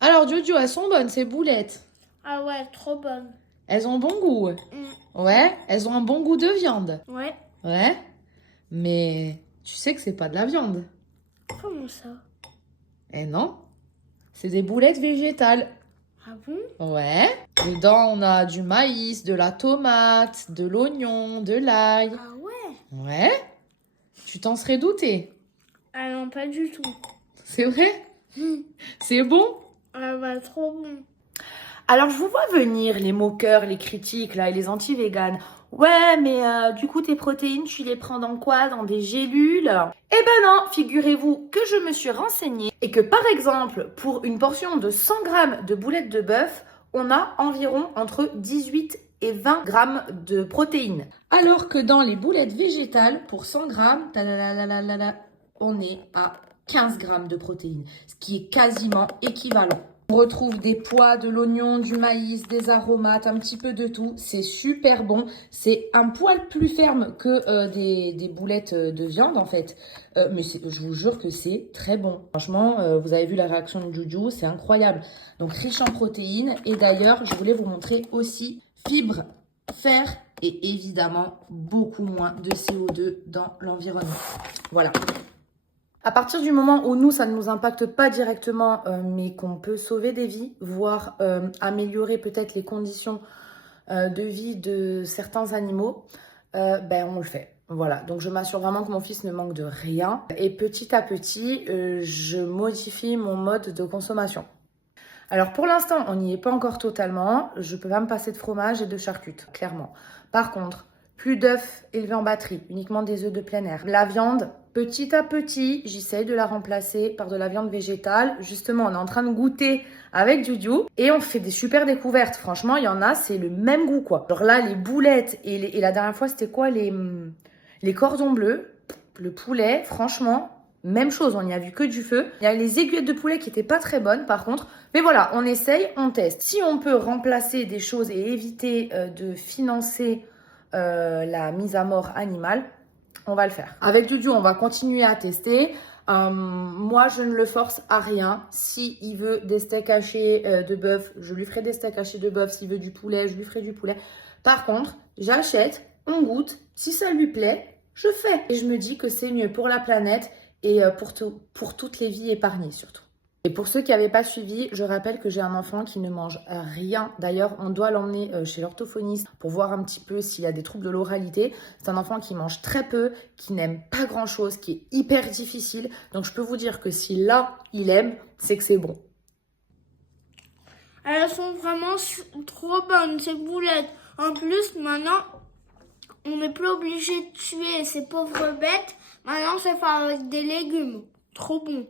Alors, Jojo, elles sont bonnes, ces boulettes. Ah ouais, trop bonne. Elles ont bon goût. Ouais, elles ont un bon goût de viande. Ouais. Ouais, mais tu sais que c'est pas de la viande. Comment ça? Eh non, c'est des boulettes végétales. Ah bon? Ouais, dedans on a du maïs, de la tomate, de l'oignon, de l'ail. Ah ouais? Ouais, tu t'en serais douté. Ah non, pas du tout. C'est vrai? C'est bon? Ah bah, trop bon. Alors, je vous vois venir, les moqueurs, les critiques, là, et les anti-véganes. Ouais, mais du coup, tes protéines, tu les prends dans quoi? Dans des gélules? Eh ben non, figurez-vous que je me suis renseignée et que, par exemple, pour une portion de 100 grammes de boulettes de bœuf, on a environ entre 18 et 20 grammes de protéines. Alors que dans les boulettes végétales, pour 100 grammes, on est à 15 grammes de protéines, ce qui est quasiment équivalent. On retrouve des pois, de l'oignon, du maïs, des aromates, un petit peu de tout. C'est super bon. C'est un poil plus ferme que des boulettes de viande en fait. Mais je vous jure que c'est très bon. Franchement, vous avez vu la réaction de Juju, c'est incroyable. Donc riche en protéines. Et d'ailleurs, je voulais vous montrer aussi fibres, fer et évidemment beaucoup moins de CO2 dans l'environnement. Voilà. À partir du moment où nous, ça ne nous impacte pas directement, mais qu'on peut sauver des vies, voire améliorer peut-être les conditions de vie de certains animaux, ben on le fait. Voilà, donc je m'assure vraiment que mon fils ne manque de rien. Et petit à petit, je modifie mon mode de consommation. Alors pour l'instant, on n'y est pas encore totalement. Je peux pas me passer de fromage et de charcutes, clairement. Par contre, plus d'œufs élevés en batterie, uniquement des œufs de plein air. La viande, petit à petit, j'essaye de la remplacer par de la viande végétale. Justement, on est en train de goûter avec Juju et on fait des super découvertes. Franchement, il y en a, c'est le même goût quoi. Alors là, les boulettes et la dernière fois, c'était quoi les cordons bleus, le poulet, franchement. Même chose, on n'y a vu que du feu. Il y a les aiguillettes de poulet qui étaient pas très bonnes par contre. Mais voilà, on essaye, on teste. Si on peut remplacer des choses et éviter de financer la mise à mort animale, on va le faire. Avec Dudu, on va continuer à tester. Moi, je ne le force à rien. Si il veut des steaks hachés de bœuf, je lui ferai des steaks hachés de bœuf. S'il veut du poulet, je lui ferai du poulet. Par contre, j'achète, on goûte. Si ça lui plaît, je fais. Et je me dis que c'est mieux pour la planète et pour toutes les vies épargnées surtout. Et pour ceux qui n'avaient pas suivi, je rappelle que j'ai un enfant qui ne mange rien. D'ailleurs, on doit l'emmener chez l'orthophoniste pour voir un petit peu s'il a des troubles de l'oralité. C'est un enfant qui mange très peu, qui n'aime pas grand-chose, qui est hyper difficile. Donc je peux vous dire que si là, il aime, c'est que c'est bon. Elles sont vraiment trop bonnes, ces boulettes. En plus, maintenant, on n'est plus obligé de tuer ces pauvres bêtes. Maintenant, c'est fait avec des légumes. Trop bon.